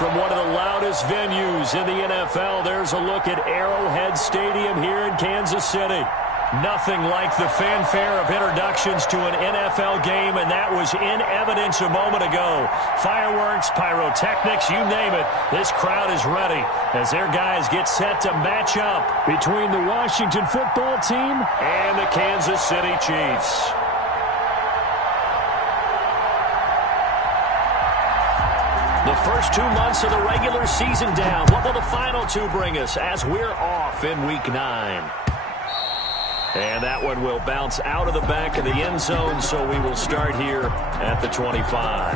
From one of the loudest venues in the NFL, there's a look at Arrowhead Stadium here in Kansas City. Nothing like the fanfare of introductions to an NFL game, and that was in evidence a moment ago. Fireworks, pyrotechnics, you name it. This crowd is ready as their guys get set to match up between the Washington football team and the Kansas City Chiefs. The first 2 months of the regular season down. What will the final two bring us as we're off in Week 9? And that one will bounce out of the back of the end zone, so we will start here at the 25.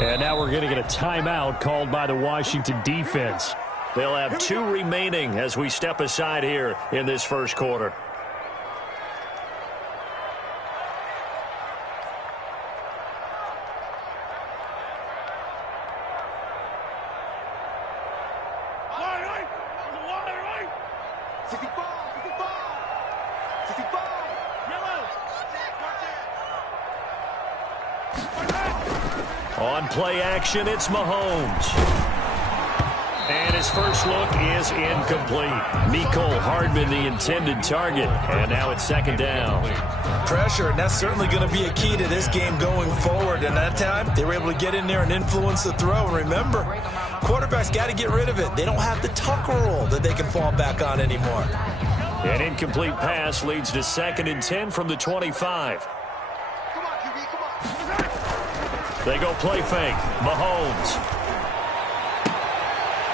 And now we're going to get a timeout called by the Washington defense. They'll have 2 remaining as we step aside here in this first quarter. On play action, it's Mahomes. And his first look is incomplete. Mecole Hardman, the intended target. And now it's second down. Pressure, and that's certainly going to be a key to this game going forward. And that time, they were able to get in there and influence the throw. And remember, quarterbacks got to get rid of it. They don't have the tuck rule that they can fall back on anymore. An incomplete pass leads to 2nd and 10 from the 25. They go play fake. Mahomes.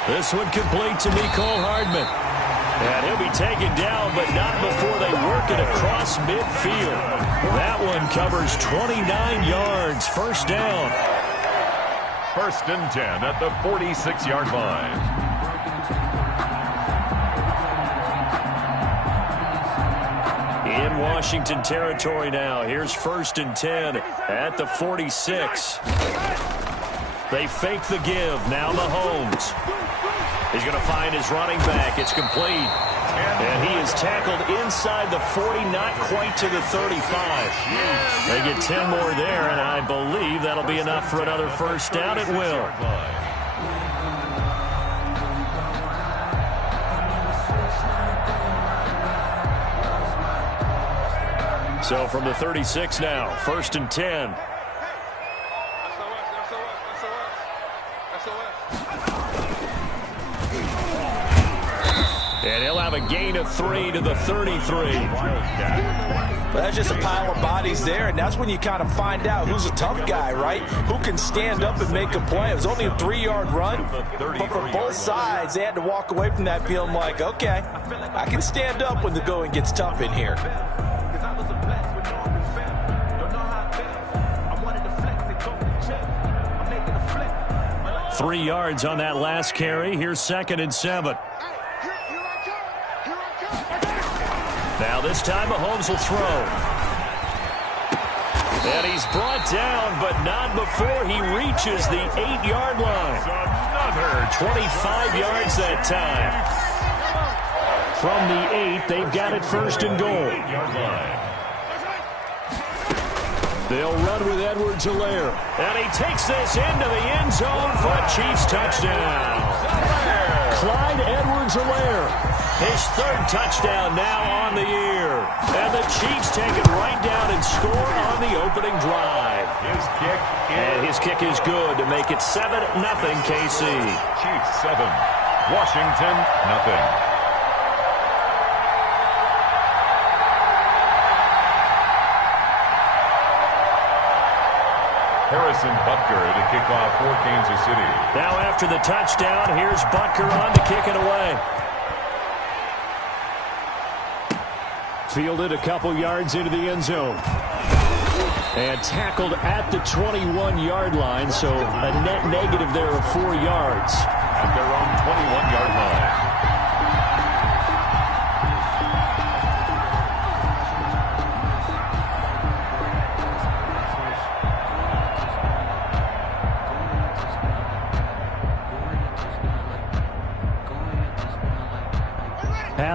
This one complete to Mecole Hardman. And he'll be taken down, but not before they work it across midfield. That one covers 29 yards. First down. 1st and 10 at the 46-yard line. In Washington territory now. Here's 1st and 10 at the 46. They fake the give. Now Mahomes. He's going to find his running back. It's complete. And he is tackled inside the 40, not quite to the 35. They get 10 more there, and I believe that'll be enough for another first down. It will. So from the 36 now, 1st and 10. And he'll have a gain of 3 to the 33. But that's just a pile of bodies there, and that's when you kind of find out who's a tough guy, right? Who can stand up and make a play. It was only a 3-yard run, but for both sides, they had to walk away from that feeling like, okay, I can stand up when the going gets tough in here. Three yards on that last carry. Here's 2nd and 7. Now this time Mahomes will throw. And he's brought down, but not before he reaches the 8-yard line. Another 25 yards that time. From the 8, they've got it 1st and goal. They'll run with Edwards-Helaire. And he takes this into the end zone for a Chiefs touchdown. Clyde Edwards-Helaire. His 3rd touchdown now on the year. And the Chiefs take it right down and score on the opening drive. His kick is good to make it 7-0 KC. Chiefs 7, Washington 0. Harrison Butker to kick off for Kansas City. Now after the touchdown, here's Butker on to kick it away. Fielded a couple yards into the end zone. And tackled at the 21-yard line, so a net negative there of 4 yards. At their own 21-yard line.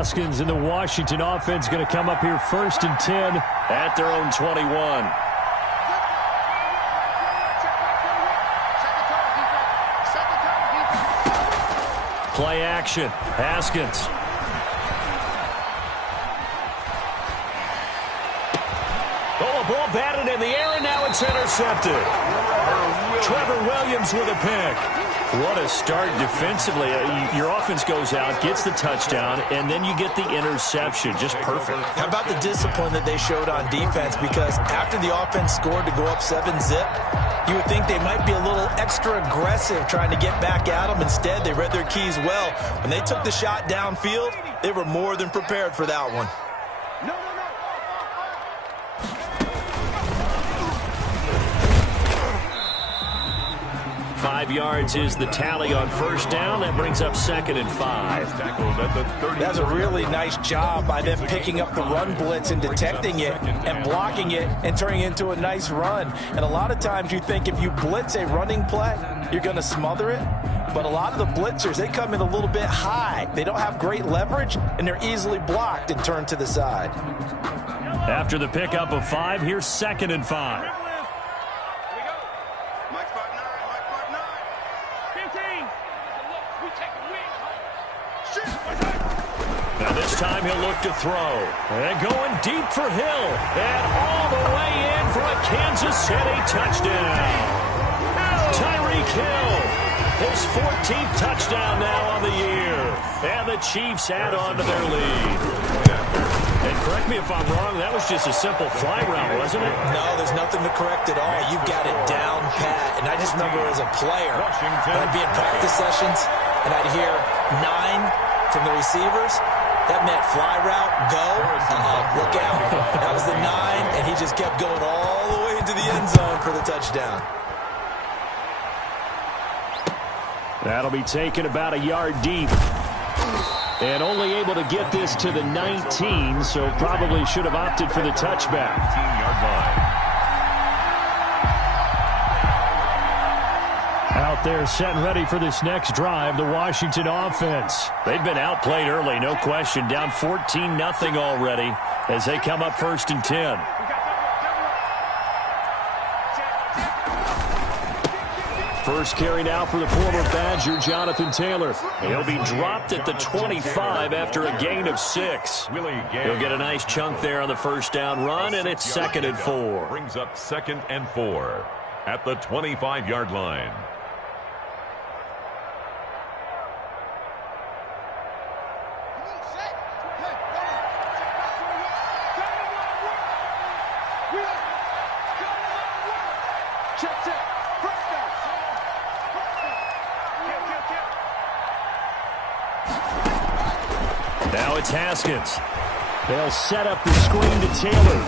Haskins and the Washington offense going to come up here 1st and 10 at their own 21. Play action. Haskins. Oh, a ball batted in the air, and now it's intercepted. Trevor Williams with a pick. What a start defensively. Your offense goes out, gets the touchdown, and then you get the interception. Just perfect. How about the discipline that they showed on defense? Because after the offense scored to go up 7-zip, you would think they might be a little extra aggressive trying to get back at them. Instead, they read their keys well. When they took the shot downfield, they were more than prepared for that one. 5 yards is the tally on 1st down. That brings up 2nd and 5. That's a really nice job by them picking up the run blitz and detecting it and blocking it and turning it into a nice run. And a lot of times you think if you blitz a running play, you're going to smother it. But a lot of the blitzers, they come in a little bit high. They don't have great leverage, and they're easily blocked and turned to the side. After the pickup of 5, here's 2nd and 5. Now this time he'll look to throw. And going deep for Hill. And all the way in for a Kansas City touchdown. Tyreek Hill. His 14th touchdown now on the year. And the Chiefs add on to their lead. And correct me if I'm wrong, that was just a simple fly route, wasn't it? No, there's nothing to correct at all. You've got it down pat. And I just remember as a player, when I'd be in practice sessions, and I'd hear 9 from the receivers, that meant fly route, go, look out. That was the 9, and he just kept going all the way into the end zone for the touchdown. That'll be taken about a yard deep. And only able to get this to the 19, so probably should have opted for the touchback. 19-yard line. Out there set and ready for this next drive, the Washington offense. They've been outplayed early, no question. Down 14-0 already as they come up 1st and 10. First carry now for the former Badger, Jonathan Taylor. He'll be dropped at the 25 after a gain of 6. He'll get a nice chunk there on the 1st down run, and it's 2nd and 4. Brings up 2nd and 4 at the 25-yard line. Now it's Haskins. They'll set up the screen to Taylor.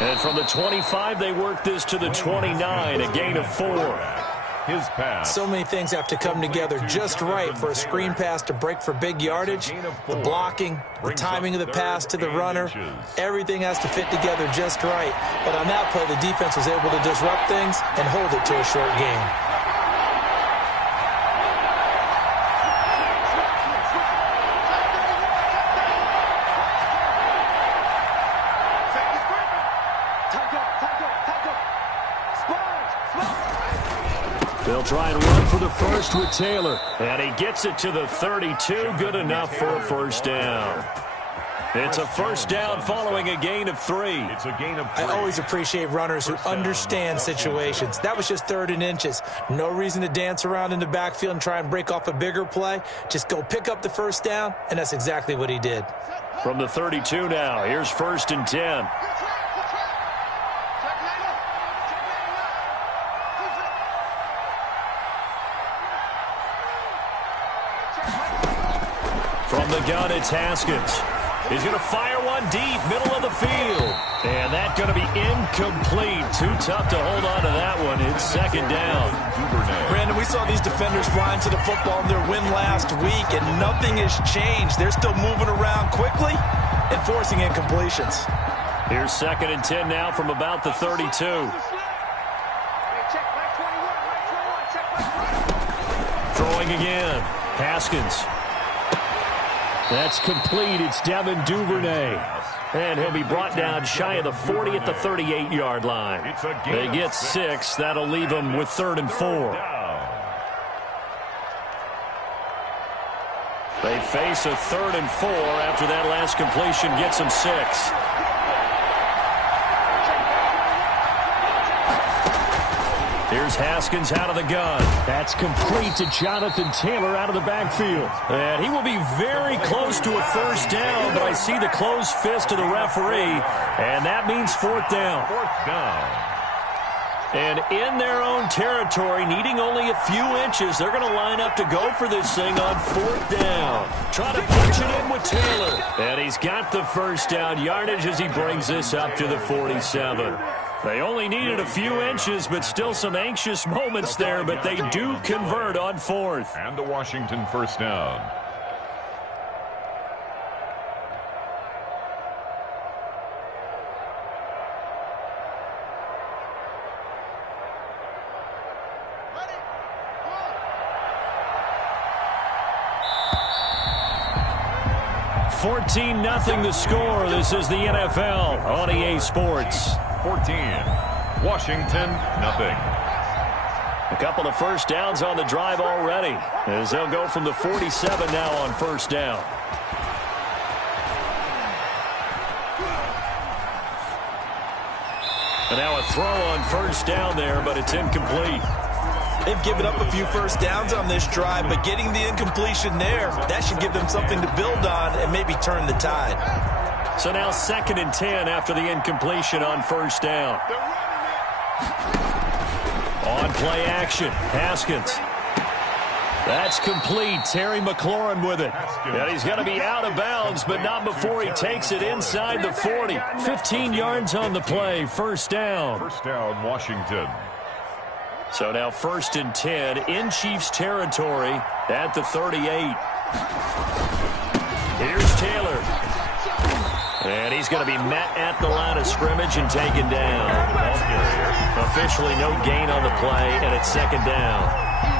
And from the 25, they work this to the 29, a gain of 4. His pass. So many things have to come together just right for a screen pass to break for big yardage. The blocking, the timing of the pass to the runner, everything has to fit together just right. But on that play, the defense was able to disrupt things and hold it to a short game. They'll try and run for the first with Taylor. And he gets it to the 32. Good enough for a 1st down. It's a 1st down following a gain of 3. It's a gain of 3. I always appreciate runners who understand situations. That was just 3rd and inches. No reason to dance around in the backfield and try and break off a bigger play. Just go pick up the 1st down, and that's exactly what he did. From the 32 now, here's 1st and 10. From the gun, it's Haskins. He's going to fire one deep, middle of the field. And that's going to be incomplete. Too tough to hold on to that one. It's 2nd down. Brandon, we saw these defenders flying to the football in their win last week, and nothing has changed. They're still moving around quickly and forcing incompletions. Here's 2nd and 10 now from about the 32. Throwing again. Haskins. That's complete. It's Devin Duvernay. And he'll be brought down shy of the 40 at the 38-yard line. They get 6. That'll leave them with 3rd and 4. They face a 3rd and 4 after that last completion gets them 6. Here's Haskins out of the gun. That's complete to Jonathan Taylor out of the backfield. And he will be very close to a first down, but I see the closed fist of the referee, and that means 4th down. 4th down. And in their own territory, needing only a few inches, they're going to line up to go for this thing on 4th down. Try to punch it in with Taylor. And he's got the first down yardage as he brings this up to the 47. They only needed a few inches, but still some anxious moments there, but they do convert on 4th. And the Washington first down. $14-0 the score. This is the NFL on EA Sports. 14. Washington, nothing. A couple of first downs on the drive already, as they'll go from the 47 now on first down. And now a throw on first down there, but it's incomplete. They've given up a few first downs on this drive, but getting the incompletion there, that should give them something to build on and maybe turn the tide. So now 2nd and 10 after the incompletion on first down. On play action, Haskins. That's complete. Terry McLaurin with it. And he's going to be out of bounds, but not before he takes it inside the 40. 15 yards on the play, first down. First down, Washington. So now 1st and 10 in Chiefs territory at the 38. Here's Taylor. And he's going to be met at the line of scrimmage and taken down. Officially no gain on the play, and it's 2nd down.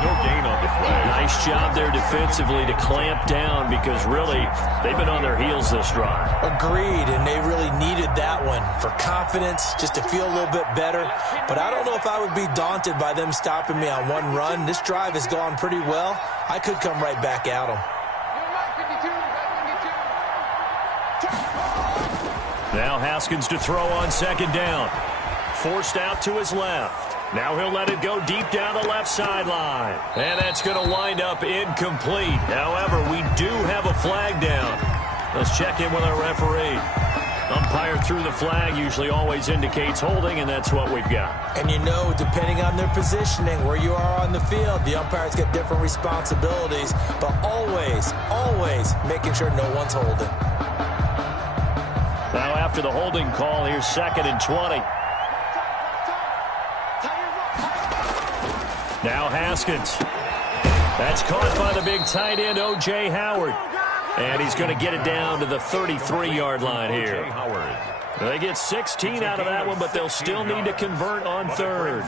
No gain on the play. Nice job there defensively to clamp down because really they've been on their heels this drive. Agreed, and they really needed that one for confidence, just to feel a little bit better. But I don't know if I would be daunted by them stopping me on one run. This drive has gone pretty well. I could come right back at them. Now Haskins to throw on 2nd down. Forced out to his left. Now he'll let it go deep down the left sideline. And that's going to wind up incomplete. However, we do have a flag down. Let's check in with our referee. Umpire threw the flag, usually always indicates holding, and that's what we've got. And you know, depending on their positioning, where you are on the field, the umpires get different responsibilities, but always, always making sure no one's holding. Now after the holding call, here's 2nd and 20. Now Haskins. That's caught by the big tight end, O.J. Howard. And he's going to get it down to the 33-yard line here. They get 16 out of that one, but they'll still need to convert on 3rd.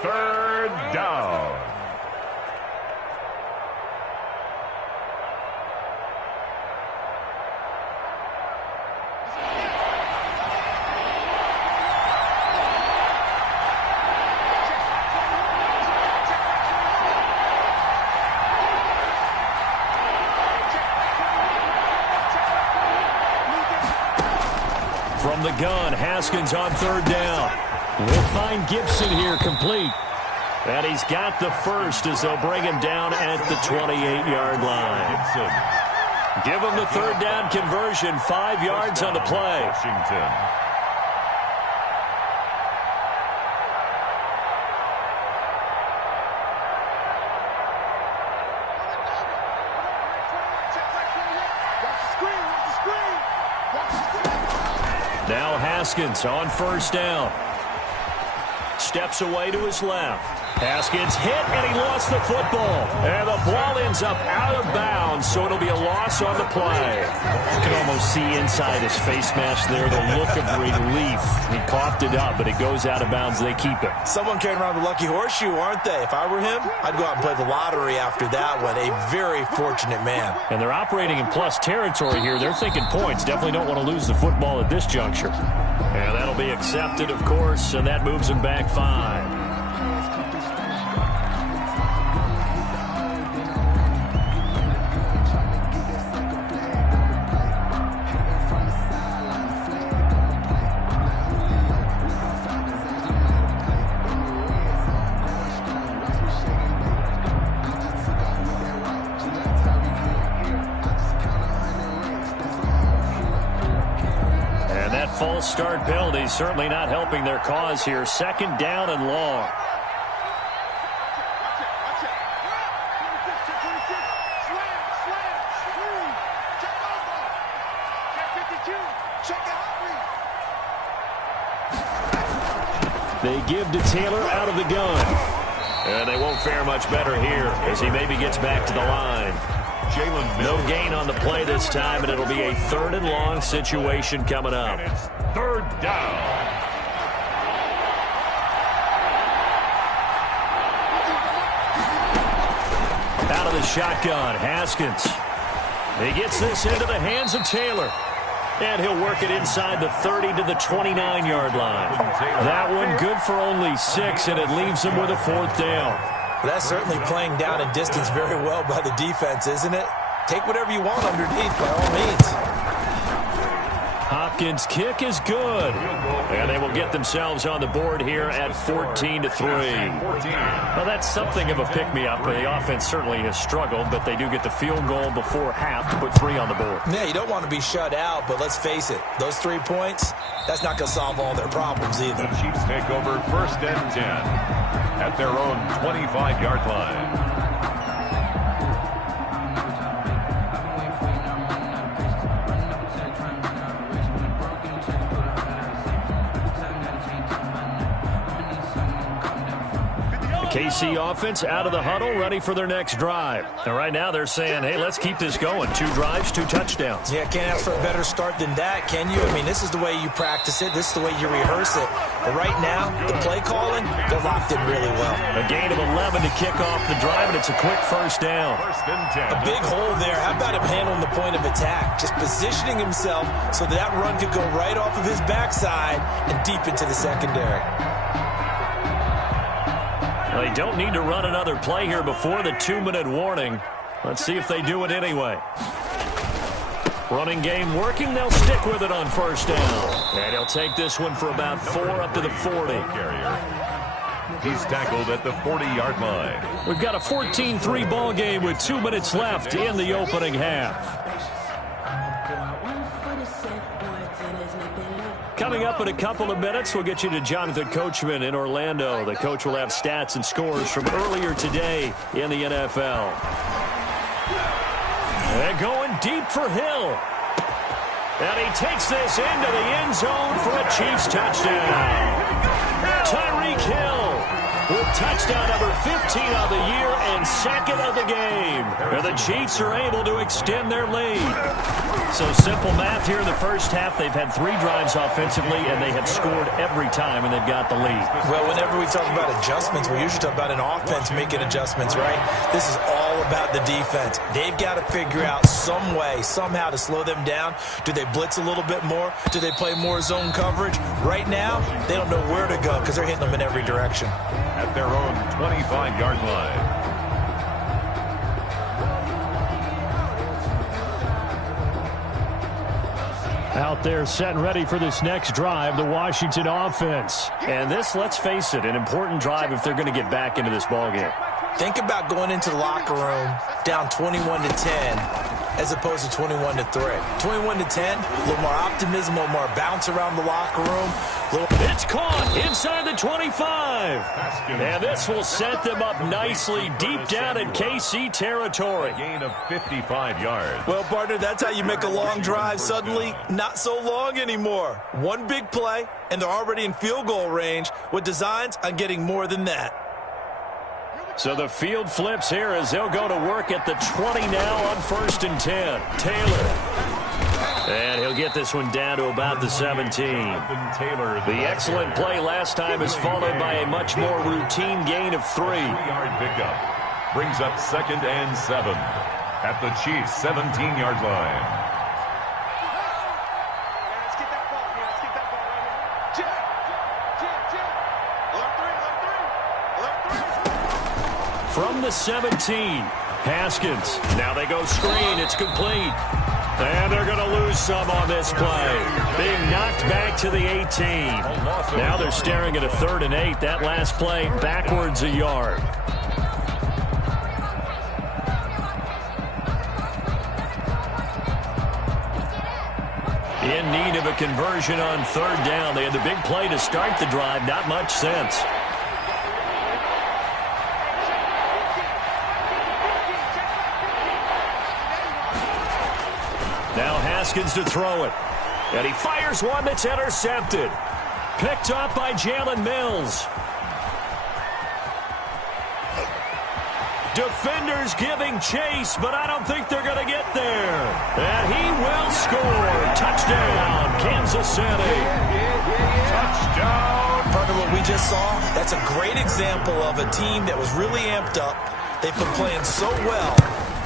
3rd down. From the gun, Haskins on 3rd down. We'll find Gibson here complete. And he's got the first as they'll bring him down at the 28-yard line. Give him the 3rd down conversion, 5 yards on the play. Washington. Now Haskins on 1st down. Steps away to his left. Haskins hit, and he lost the football. And the ball ends up out of bounds, so it'll be a loss on the play. You can almost see inside his face mask there the look of relief. He coughed it up, but it goes out of bounds. They keep it. Someone carrying around the lucky horseshoe, aren't they? If I were him, I'd go out and play the lottery after that one. A very fortunate man. And they're operating in plus territory here. They're thinking points. Definitely don't want to lose the football at this juncture. And that'll be accepted, of course, and that moves them back 5. False start penalty certainly not helping their cause here. 2nd down and long. They give to Taylor out of the gun. And they won't fare much better here as he maybe gets back to the line. No gain on the play this time, and it'll be a 3rd and long situation coming up. And it's 3rd down. Out of the shotgun, Haskins. He gets this into the hands of Taylor. And he'll work it inside the 30 to the 29-yard line. That one good for only 6, and it leaves him with a 4th down. That's certainly playing down in distance very well by the defense, isn't it? Take whatever you want underneath, by all means. Hopkins' kick is good. And they will get themselves on the board here at 14-3. Well, that's something of a pick-me-up. The offense certainly has struggled, but they do get the field goal before half to put 3 on the board. Yeah, you don't want to be shut out, but let's face it, those 3 points, that's not going to solve all their problems either. The Chiefs take over 1st and 10 at their own 25-yard line. KC offense out of the huddle, ready for their next drive. And right now they're saying, hey, let's keep this going. 2 drives, 2 touchdowns. Yeah, can't ask for a better start than that, can you? I mean, this is the way you practice it. This is the way you rehearse it. But right now, the play calling, they're locked in really well. A gain of 11 to kick off the drive, and it's a quick 1st down. 1st and 10. A big hole there. How about him handling the point of attack? Just positioning himself so that run could go right off of his backside and deep into the secondary. They don't need to run another play here before the 2-minute warning. Let's see if they do it anyway. Running game working. They'll stick with it on 1st down. And he'll take this one for about 4 up to the 40. He's tackled at the 40-yard line. We've got a 14-3 ball game with 2 minutes left in the opening half. Coming up in a couple of minutes, we'll get you to Jonathan Coachman in Orlando. The coach will have stats and scores from earlier today in the NFL. And going deep for Hill. And he takes this into the end zone for a Chiefs touchdown. Tyreek Hill with touchdown number 15 of the year and 2nd of the game. And the Chiefs are able to extend their lead. So simple math here in the first half. They've had 3 drives offensively, and they have scored every time, and they've got the lead. Well, whenever we talk about adjustments, we usually talk about an offense making adjustments, right? This is all about the defense. They've got to figure out some way, somehow to slow them down. Do they blitz a little bit more? Do they play more zone coverage? Right now, they don't know where to go because they're hitting them in every direction. At their own 25-yard line. Out there set and ready for this next drive, the Washington offense. And this, let's face it, an important drive if they're going to get back into this ballgame. Think about going into the locker room down 21-10 as opposed to 21-3. 21-10, a little more optimism, a little more bounce around the locker room. It's caught inside the 25. And this will set them up nicely deep down in KC territory. A gain of 55 yards. Well, partner, that's how you make a long drive suddenly not so long anymore. One big play, and they're already in field goal range with designs on getting more than that. So the field flips here as they'll go to work at the 20 now on 1st and 10. Taylor. And he'll get this one down to about the 17. The excellent play last time is followed by a much more routine gain of 3. 3-yard pickup. Brings up 2nd and 7 at the Chiefs' 17-yard line. From the 17, Haskins. Now they go screen. It's complete. And they're going to lose some on this play. Being knocked back to the 18. Now they're staring at a 3rd and 8. That last play backwards a yard. In need of a conversion on 3rd down. They had the big play to start the drive. Not much sense. Now Haskins to throw it. And he fires one that's intercepted. Picked up by Jalen Mills. Defenders giving chase, but I don't think they're going to get there. And he will score. Touchdown, Kansas City. Touchdown. Partner, what we just saw, that's a great example of a team that was really amped up. They've been playing so well,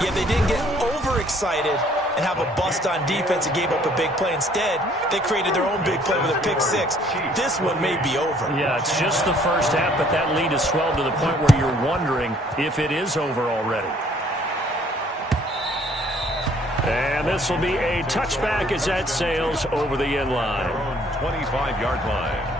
yet they didn't get overexcited and have a bust on defense and gave up a big play. Instead, they created their own big play with a pick 6. This one may be over. Yeah, it's just the first half, but that lead has swelled to the point where you're wondering if it is over already. And this will be a touchback as that sails over the end line. 25-yard line.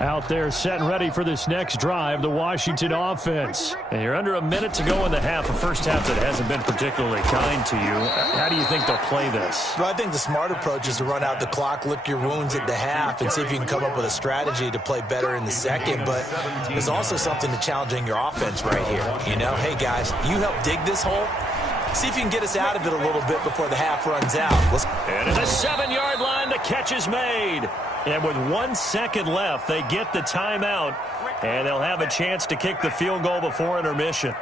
Out there set and ready for this next drive, the Washington offense. And you're under a minute to go in the half, a first half that hasn't been particularly kind to you. How do you think they'll play this? Well, I think the smart approach is to run out the clock, lick your wounds at the half, and see if you can come up with a strategy to play better in the second. But there's also something to challenging your offense right here. You know, hey, guys, you help dig this hole. See if you can get us out of it a little bit before the half runs out. And at the 7-yard line, the catch is made. And with 1 second left, they get the timeout, and they'll have a chance to kick the field goal before intermission.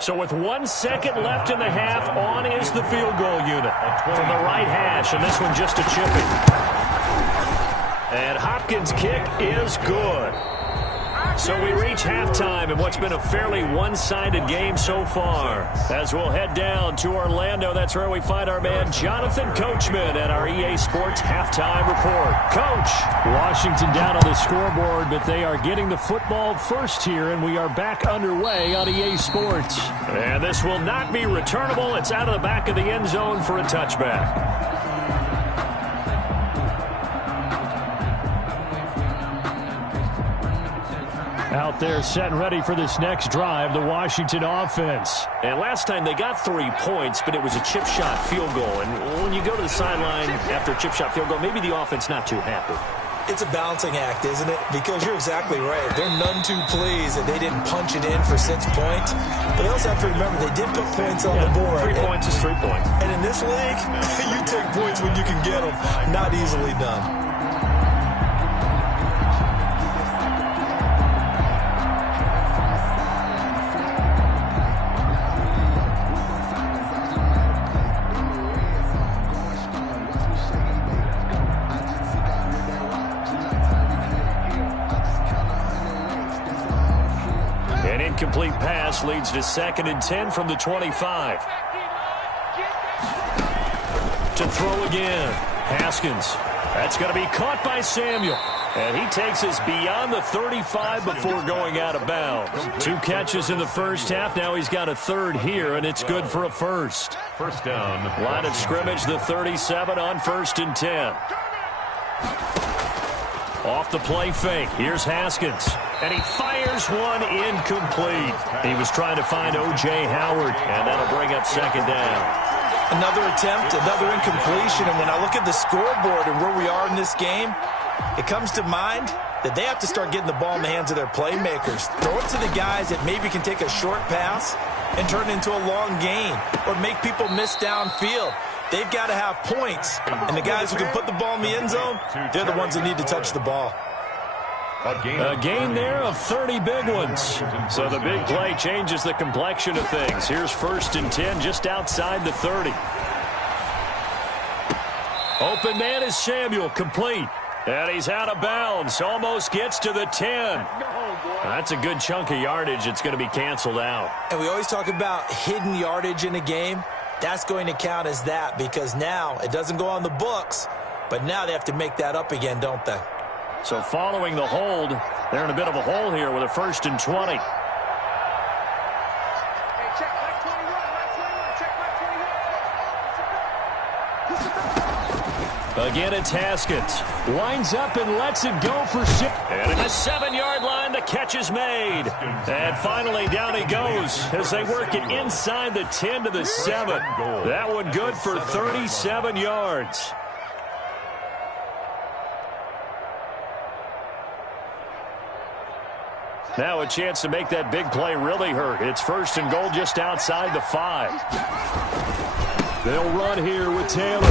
So with 1 second left in the half, on is the field goal unit from the right hash, and this one just a chipping. And Hopkins' kick is good. So we reach halftime in what's been a fairly one-sided game so far. As we'll head down to Orlando, that's where we find our man Jonathan Coachman at our EA Sports Halftime Report. Coach, Washington down on the scoreboard, but they are getting the football first here, and we are back underway on EA Sports. And this will not be returnable. It's out of the back of the end zone for a touchback. Out there set and ready for this next drive, the Washington offense. And last time they got 3 points, but it was a chip shot field goal. And when you go to the sideline after a chip shot field goal, maybe the offense not too happy. It's a balancing act, isn't it? Because you're exactly right. They're none too pleased that they didn't punch it in for 6 points. But they also have to remember they did put points on the board. 3 points is 3 points. And in this league, you take points when you can get them. Not easily done. Incomplete pass leads to 2nd and 10 from the 25. To throw again. Haskins. That's going to be caught by Samuel. And he takes us beyond the 35 before going out of bounds. 2 catches in the first half. Now he's got a 3rd here, and it's good for a first. First down. Line of scrimmage, the 37 on 1st and 10. Off the play fake. Here's Haskins. And he fires one incomplete. He was trying to find O.J. Howard, and that'll bring up 2nd down. Another attempt, another incompletion. And when I look at the scoreboard and where we are in this game, it comes to mind that they have to start getting the ball in the hands of their playmakers. Throw it to the guys that maybe can take a short pass and turn it into a long gain or make people miss downfield. They've got to have points, and the guys who can put the ball in the end zone, they're the ones that need to touch the ball. A gain there of 30 big ones. So the big play changes the complexion of things. Here's 1st and 10 just outside the 30. Open man is Samuel, complete. And he's out of bounds, almost gets to the 10. That's a good chunk of yardage. It's going to be canceled out. And we always talk about hidden yardage in a game. That's going to count as that because now it doesn't go on the books, but now they have to make that up again, don't they? So following the hold, they're in a bit of a hole here with a 1st and 20. Again, it's Haskins. Winds up and lets it go for 6. And at the 7-yard line, the catch is made. And finally, down he goes as they work it inside the 10 to the 7. That one good for 37 yards. Now a chance to make that big play really hurt. It's 1st and goal just outside the 5. They'll run here with Taylor.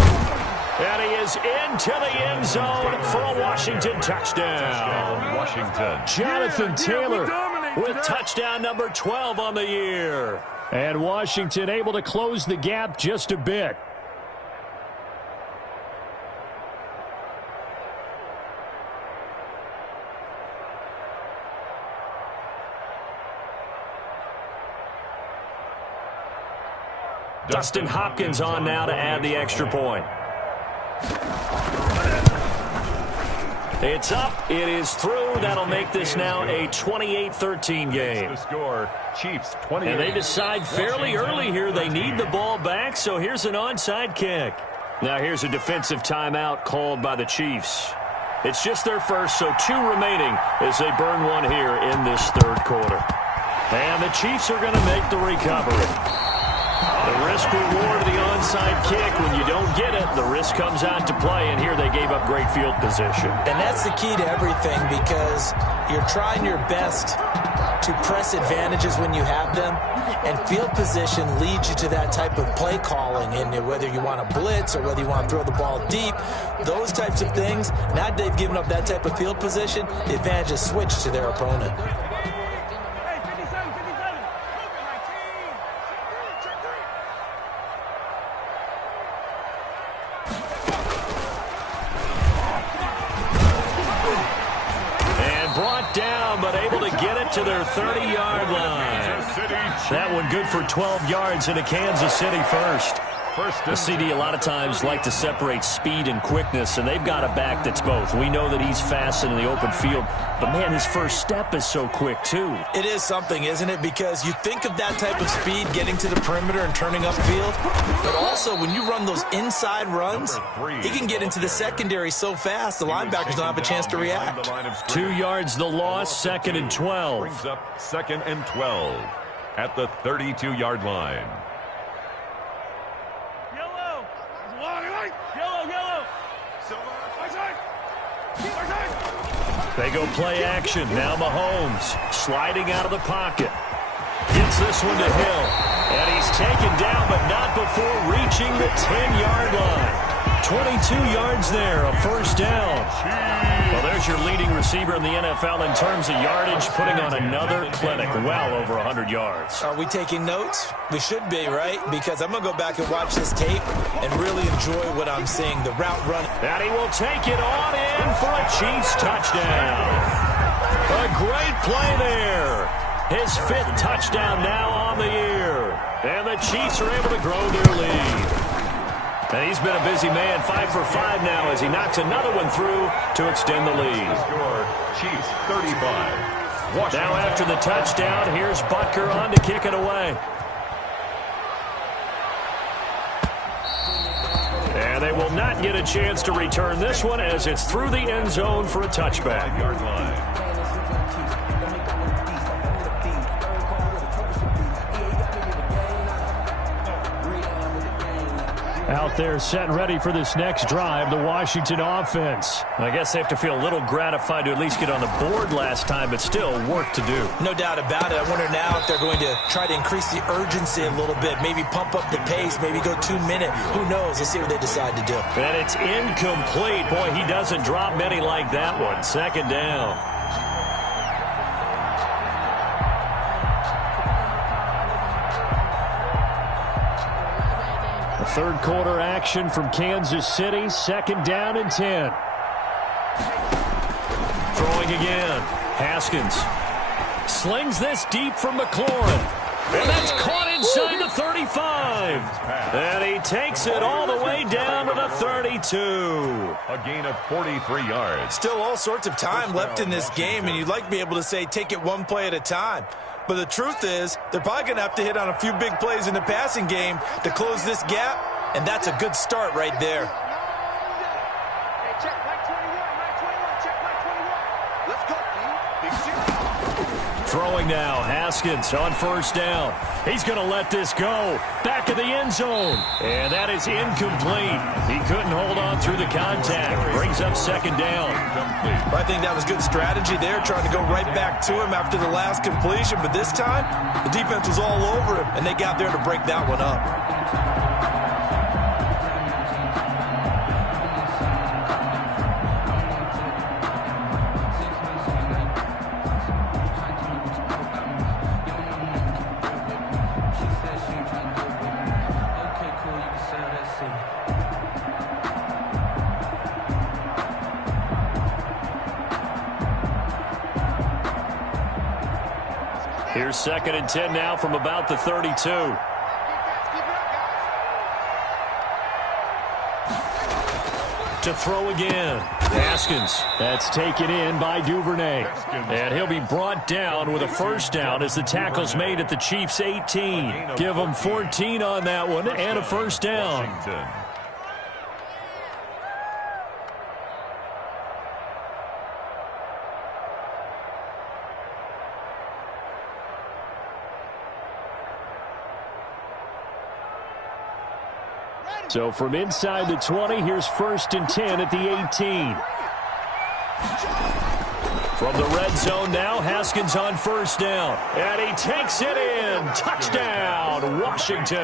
And he is into the end zone for a Washington touchdown. Washington. Jonathan Taylor with touchdown number 12 on the year. And Washington able to close the gap just a bit. Dustin Hopkins on now to add the extra point. It's up. It is through. That'll make this now a 28-13 game. The score, Chiefs 28. And they decide fairly early here they need the ball back, so here's an onside kick. Now here's a defensive timeout called by the Chiefs. It's just their first, so 2 remaining as they burn one here in this 3rd quarter. And the Chiefs are going to make the recovery. The risk-reward of the onside kick, when you don't get it, the risk comes out to play, and here they gave up great field position. And that's the key to everything because you're trying your best to press advantages when you have them, and field position leads you to that type of play calling, and whether you want to blitz or whether you want to throw the ball deep, those types of things, now that they've given up that type of field position, the advantage is switched to their opponent. But able to get it to their 30-yard line. That one good for 12 yards into Kansas City first. The CD a lot of times like to separate speed and quickness, and they've got a back that's both. We know that he's fast in the open field, but, man, his first step is so quick, too. It is something, isn't it? Because you think of that type of speed getting to the perimeter and turning upfield, but also when you run those inside runs, he can get into the secondary so fast the linebackers don't have a chance to react. 2 yards the loss, 2nd and 12. Brings up 2nd and 12 at the 32-yard line. They go play action. Now Mahomes sliding out of the pocket. Gets this one to Hill. And he's taken down, but not before reaching the 10-yard line. 22 yards there, a 1st down. Well, there's your leading receiver in the NFL in terms of yardage, putting on another clinic, well over 100 yards. Are we taking notes? We should be, right? Because I'm going to go back and watch this tape and really enjoy what I'm seeing, the route run. And he will take it on in for a Chiefs touchdown. A great play there. His 5th touchdown now on the year. And the Chiefs are able to grow their lead. And he's been a busy man, 5 for 5 now as he knocks another one through to extend the lead. Score, Chiefs 35. Washington. Now after the touchdown, here's Butker on to kick it away. And they will not get a chance to return this one as it's through the end zone for a touchback. 5-yard line. Out there set and ready for this next drive, the Washington offense. I guess they have to feel a little gratified to at least get on the board last time, but still work to do. No doubt about it. I wonder now if they're going to try to increase the urgency a little bit, maybe pump up the pace, maybe go 2-minute. Who knows? Let's see what they decide to do. And it's incomplete. Boy, he doesn't drop many like that one. Second down. Third quarter action from Kansas City. Second down and 10. Throwing again. Haskins slings this deep from McLaurin. And that's caught inside the 35. And he takes it all the way down to the 32. A gain of 43 yards. Still all sorts of time left in this game, and you'd like to be able to say take it one play at a time. But the truth is, they're probably going to have to hit on a few big plays in the passing game to close this gap, and that's a good start right there. Throwing now, Haskins on first down. He's going to let this go. Back of the end zone. And that is incomplete. He couldn't hold on through the contact. Brings up second down. I think that was good strategy there, trying to go right back to him after the last completion. But this time, the defense was all over him, and they got there to break that one up. Here's second and 10 now from about the 32. To throw again. Haskins. That's taken in by Duvernay. And he'll be brought down with a first down as the tackle's made at the Chiefs' 18. Give them 14 on that one and a first down. So from inside the 20, here's first and 10 at the 18. From the red zone now, Haskins on first down. And he takes it in. Touchdown, Washington.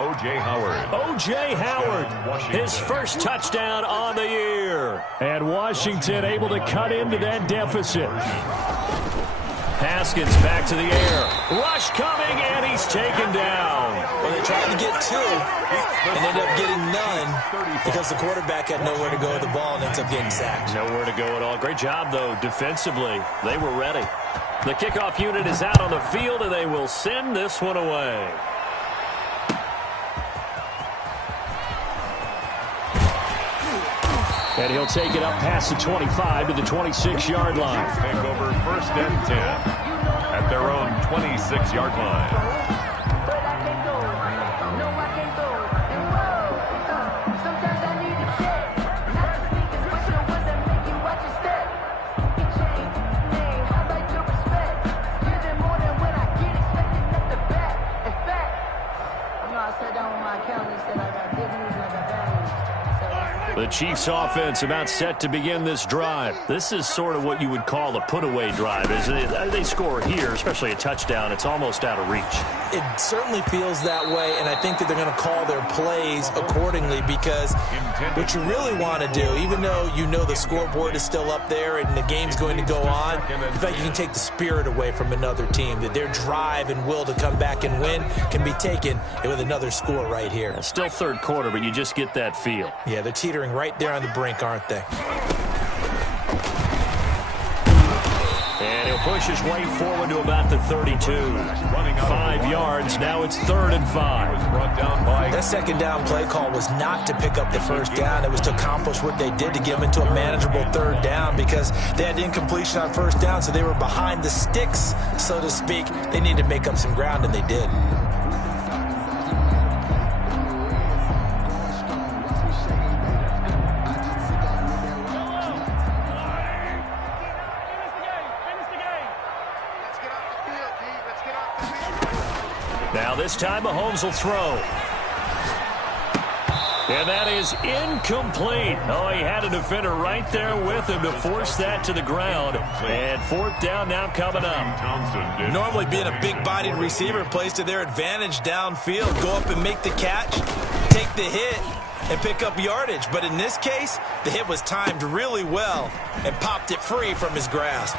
O.J. Howard. O.J. Howard, his first touchdown on the year. And Washington able to cut into that deficit. Haskins back to the air. Rush coming, and he's taken down. Well, they tried to get two and ended up getting none because the quarterback had nowhere to go with the ball and ends up getting sacked. Nowhere to go at all. Great job, though, defensively. They were ready. The kickoff unit is out on the field, and they will send this one away. And he'll take it up past the 25 to the 26-yard line. Take over first and 10 at their own 26-yard line. The Chiefs offense about set to begin this drive. This is sort of what you would call a put-away drive, isn't it? They score here, especially a touchdown. It's almost out of reach. It certainly feels that way, and I think that they're going to call their plays accordingly because what you really want to do, even though you know the scoreboard is still up there and the game's going to go on, in fact, you can take the spirit away from another team, that their drive and will to come back and win can be taken with another score right here. Still third quarter, but you just get that feel. Yeah, they're teetering right there on the brink, aren't they? And he'll push his way forward to about the 32. 5 yards. Now it's 3rd and 5. That second down play call was not to pick up the first down. It was to accomplish what they did to get them into a manageable 3rd down because they had incompletion on first down, so they were behind the sticks, so to speak. They needed to make up some ground, and they did. Now this time Mahomes will throw. And that is incomplete. Oh, he had a defender right there with him to force that to the ground. And fourth down now coming up. Normally being a big-bodied receiver plays to their advantage downfield. Go up and make the catch, take the hit, and pick up yardage. But in this case, the hit was timed really well and popped it free from his grasp.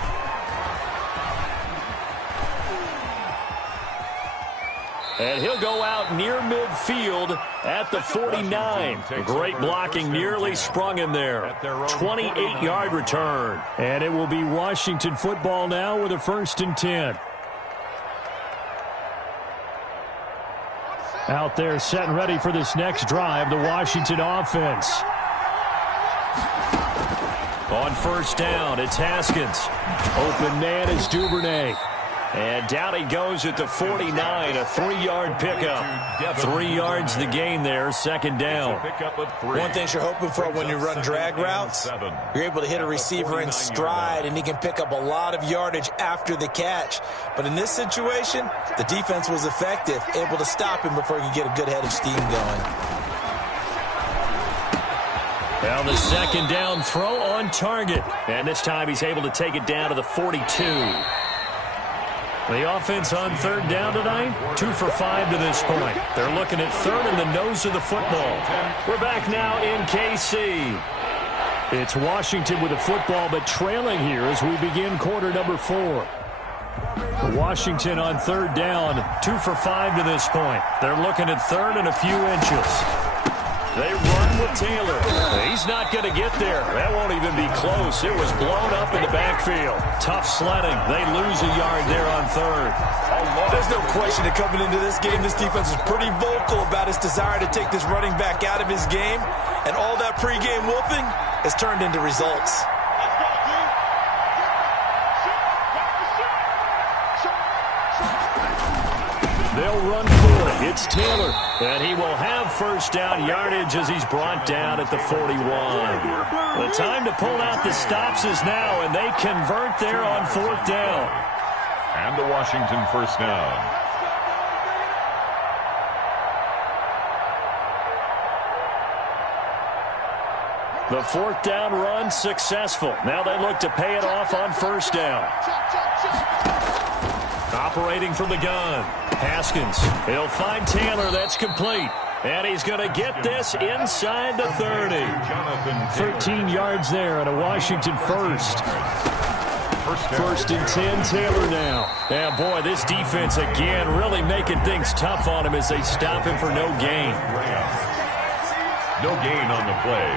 And he'll go out near midfield at the 49. Great blocking, nearly sprung him there. 28-yard return. And it will be Washington football now with a 1st and 10. Out there set and ready for this next drive, the Washington offense. On 1st down, it's Haskins. Open man is Duvernay. And down he goes at the 49, a 3-yard pickup. 3 yards the gain there, 2nd down. One thing you're hoping for when you run drag routes, you're able to hit a receiver in stride, and he can pick up a lot of yardage after the catch. But in this situation, the defense was effective, able to stop him before he could get a good head of steam going. Well, the 2nd down throw on target. And this time he's able to take it down to the 42. The offense on 3rd down tonight, 2 for 5 to this point. They're looking at 3rd in the nose of the football. We're back now in KC. It's Washington with the football, but trailing here as we begin quarter number 4. Washington on 3rd down, 2 for 5 to this point. They're looking at 3rd and a few inches. They run with Taylor. He's not going to get there. That won't even be close. It was blown up in the backfield. Tough sledding. They lose a yard there on 3rd. There's no question that coming into this game, this defense is pretty vocal about its desire to take this running back out of his game. And all that pregame wolfing has turned into results. They'll run for it. It's Taylor. And he will have 1st down yardage as he's brought down at the 41. The time to pull out the stops is now, and they convert there on 4th down. And the Washington 1st down. The 4th down run successful. Now they look to pay it off on 1st down. Operating from the gun, Haskins. He'll find Taylor. That's complete. And he's going to get this inside the 30. 13 yards there and a Washington 1st. 1st and 10, Taylor now. And boy, this defense again really making things tough on him as they stop him for no gain. No gain on the play.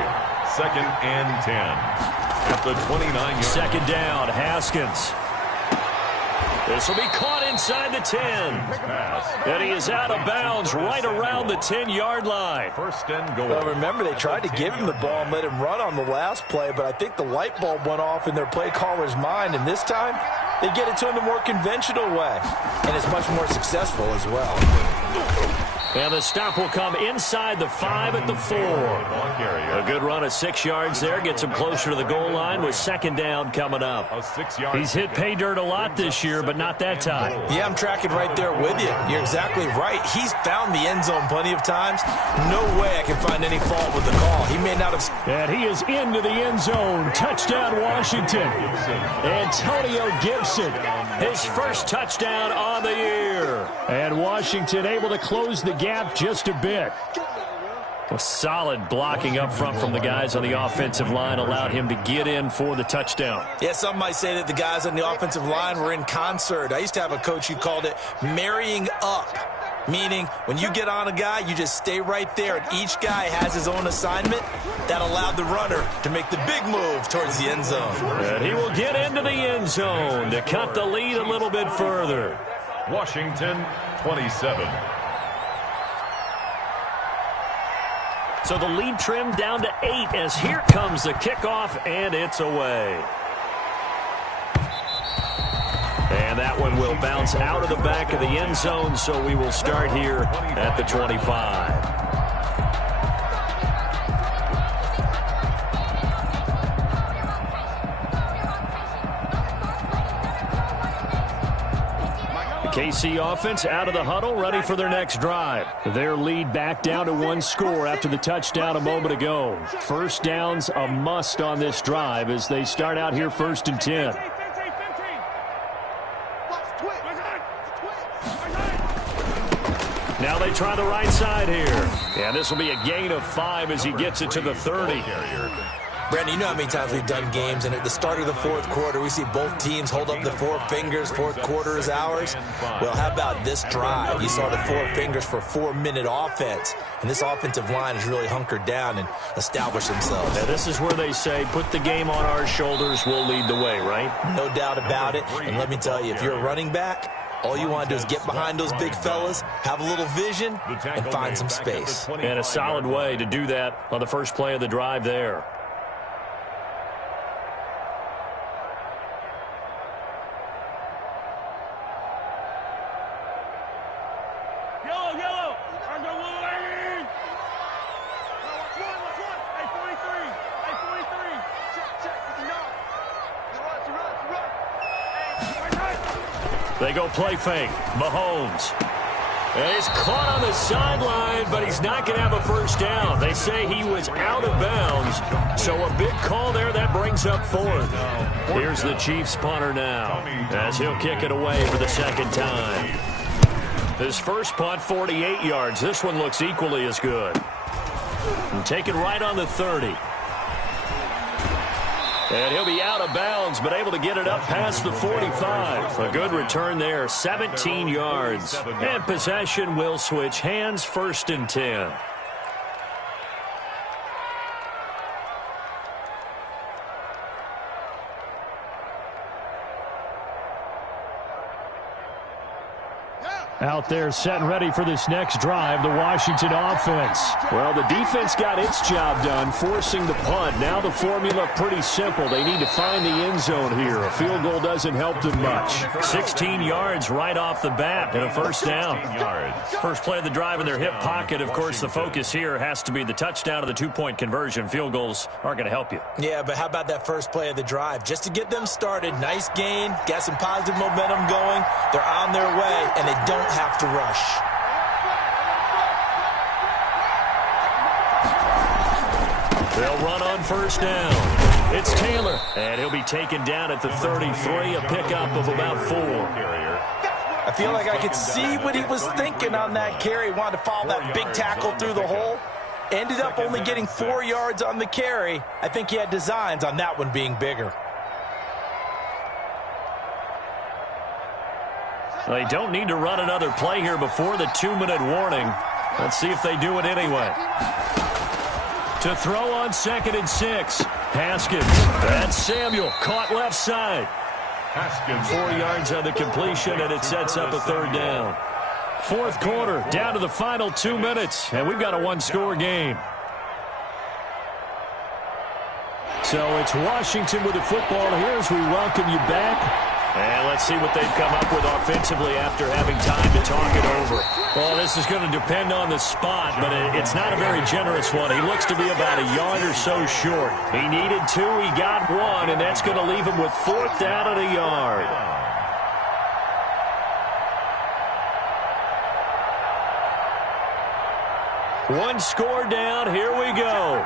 2nd and 10. At the 29-yard. 2nd down, Haskins. This will be caught inside the 10. And he is out of bounds right around the 10-yard line. 1st and goal. Well, remember, they tried to give him the ball and let him run on the last play, but I think the light bulb went off in their play caller's mind, and this time they get it to him the more conventional way, and it's much more successful as well. And the stop will come inside the 5 at the 4. A good run of 6 yards there. Gets him closer to the goal line with 2nd down coming up. He's hit pay dirt a lot this year, but not that time. Yeah, I'm tracking right there with you. You're exactly right. He's found the end zone plenty of times. No way I can find any fault with the call. He may not have... And he is into the end zone. Touchdown, Washington. Antonio Gibson, his 1st touchdown on the year. And Washington able to close the gap just a bit. A solid blocking up front from the guys on the offensive line allowed him to get in for the touchdown. Yeah, some might say that the guys on the offensive line were in concert. I used to have a coach who called it marrying up, meaning when you get on a guy, you just stay right there, and each guy has his own assignment. That allowed the runner to make the big move towards the end zone. And he will get into the end zone to cut the lead a little bit further. Washington 27. So the lead trimmed down to 8 as here comes the kickoff, and it's away. And that one will bounce out of the back of the end zone, so we will start here at the 25. The KC offense out of the huddle, ready for their next drive. Their lead back down to 1 score after the touchdown a moment ago. First down's a must on this drive as they start out here 1st and 10. Now they try the right side here. Yeah, this will be a gain of 5 as he gets it to the 30. Brandon, you know how many times we've done games, and at the start of the 4th quarter, we see both teams hold up the 4 fingers, 4th quarter is ours. Well, how about this drive? You saw the 4 fingers for 4-minute offense, and this offensive line has really hunkered down and established themselves. Now, this is where they say, put the game on our shoulders, we'll lead the way, right? No doubt about it, and let me tell you, if you're a running back, all you want to do is get behind those big fellas, have a little vision, and find some space. And a solid way to do that on the first play of the drive there. They go play fake. Mahomes. And he's caught on the sideline, but he's not going to have a first down. They say he was out of bounds. So a big call there. That brings up 4th. Here's the Chiefs punter now as he'll kick it away for the 2nd time. His first punt, 48 yards. This one looks equally as good. And take it right on the 30. And he'll be out of bounds, but able to get it up past the 45. A good return there, 17 yards. And possession will switch hands, 1st and 10. Out there set and ready for this next drive, the Washington offense. Well, the defense got its job done, forcing the punt. Now the formula pretty simple. They need to find the end zone here. A field goal doesn't help them much. 16 yards right off the bat and a first down. First play of the drive in their hip pocket. Of course, the focus here has to be the touchdown of the 2-point conversion. Field goals aren't going to help you. Yeah, but how about that first play of the drive? Just to get them started, nice gain, got some positive momentum going. They're on their way, and they don't have to rush. They'll run on first down. It's Taylor, and he'll be taken down at the 33, a pickup of about 4. I feel like I could see what he was thinking on that carry. Wanted to follow that big tackle through the hole. Ended up only getting 4 yards on the carry. I think he had designs on that one being bigger. They don't need to run another play here before the 2-minute warning. Let's see if they do it anyway. To throw on 2nd and 6. Haskins. That's Samuel. Caught left side. 4 yards on the completion, and it sets up a 3rd down. 4th quarter, down to the final 2 minutes, and we've got a 1-score game. So it's Washington with the football here as we welcome you back. And let's see what they've come up with offensively after having time to talk it over. Well, this is going to depend on the spot, but it's not a very generous one. He looks to be about a yard or so short. He needed 2, he got 1, and that's going to leave him with 4th down and a yard. One score down, here we go.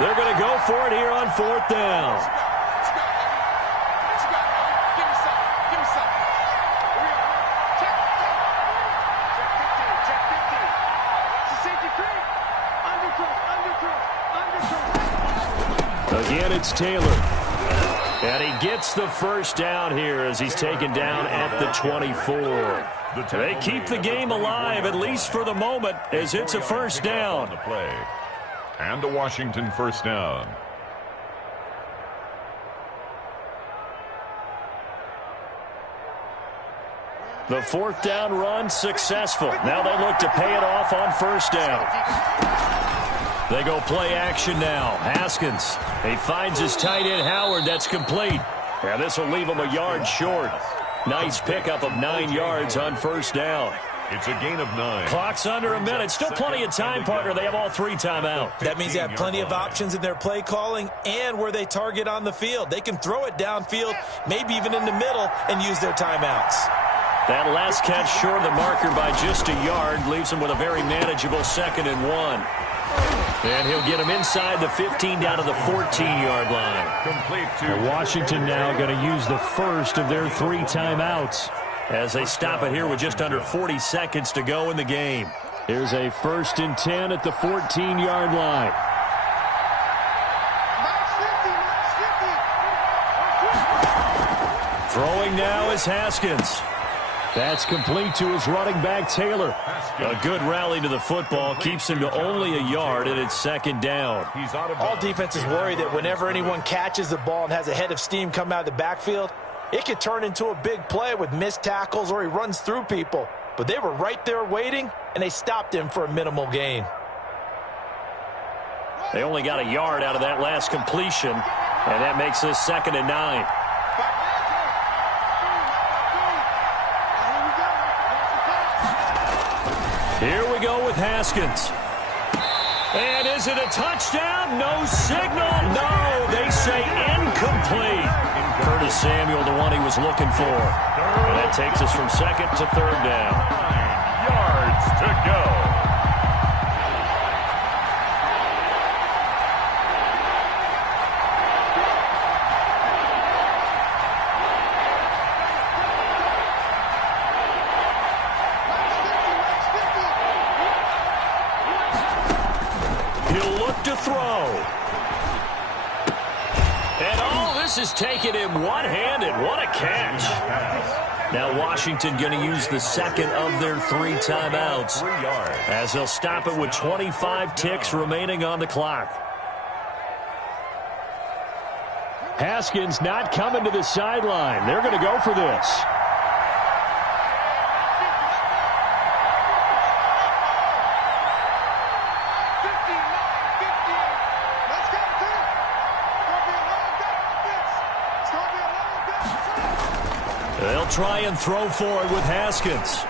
They're going to go for it here on 4th down. Again, it's Taylor. And he gets the first down here as he's taken down at the 24. They keep the game alive, at least for the moment, as it's a first down. And a Washington first down. The 4th down run successful. Now they look to pay it off on first down. They go play action now. Haskins. He finds his tight end Howard. That's complete. And this will leave him a yard short. Nice pickup of 9 yards on first down. It's a gain of 9. Clock's under a minute. Still plenty of time, partner. They have all 3 timeout. That means they have plenty of options in their play calling and where they target on the field. They can throw it downfield, maybe even in the middle, and use their timeouts. That last catch short of the marker by just a yard leaves him with a very manageable 2nd and 1. And he'll get him inside the 15 down to the 14-yard line. Complete to Washington now going to use the first of their 3 timeouts as they stop it here with just under 40 seconds to go in the game. Here's a 1st and 10 at the 14-yard line. Throwing now is Haskins. That's complete to his running back, Taylor. A good rally to the football keeps him to only a yard, and it's 2nd down. All defenses worry that whenever anyone catches the ball and has a head of steam come out of the backfield, it could turn into a big play with missed tackles or he runs through people. But they were right there waiting, and they stopped him for a minimal gain. They only got a yard out of that last completion, and that makes this 2nd and 9. Here we go with Haskins. And is it a touchdown? No signal. No, they say incomplete. Curtis Samuel, the one he was looking for. And that takes us from 2nd to 3rd down. 9 yards to go. To throw. And this is taking him one-handed. What a catch. Now Washington going to use the 2nd of their 3 timeouts as they'll stop it with 25 ticks remaining on the clock. Haskins not coming to the sideline. They're going to go for this. They'll try and throw for it with Haskins.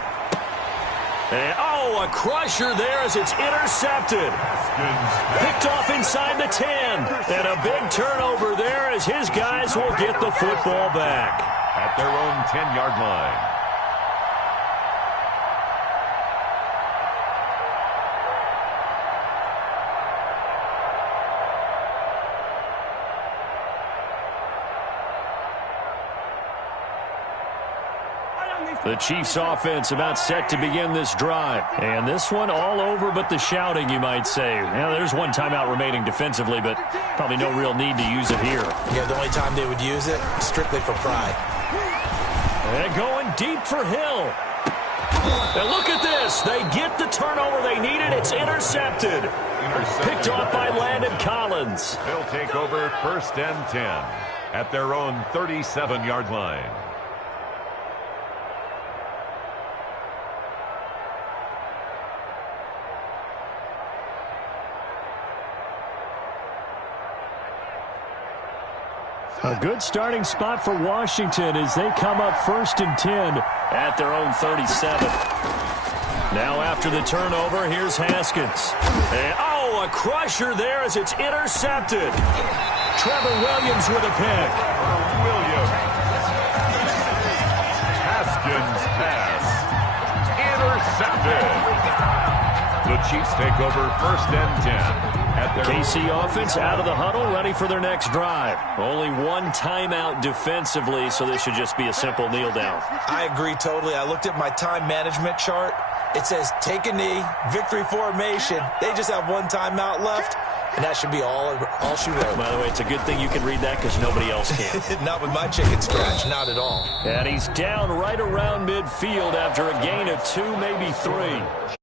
And, a crusher there as it's intercepted. Picked off inside the 10. And a big turnover there as his guys will get the football back. At their own 10-yard line. The Chiefs offense about set to begin this drive. And this one all over but the shouting, you might say. Now, there's one timeout remaining defensively, but probably no real need to use it here. Yeah, the only time they would use it, strictly for pride. And going deep for Hill. And look at this. They get the turnover they needed. It's intercepted. Picked off by Landon Collins. They'll take over 1st and 10 at their own 37-yard line. A good starting spot for Washington as they come up 1st and 10 at their own 37. Now after the turnover, here's Haskins. And, a crusher there as it's intercepted. Trevor Williams with a pick. Williams. Haskins pass. Intercepted. The Chiefs take over 1st and 10. KC offense out of the huddle, ready for their next drive. Only one timeout defensively, so this should just be a simple kneel down. I agree totally. I looked at my time management chart. It says take a knee, victory formation. They just have one timeout left, and that should be all she wrote. By the way, it's a good thing you can read that because nobody else can. Not with my chicken scratch, not at all. And he's down right around midfield after a gain of 2, maybe 3.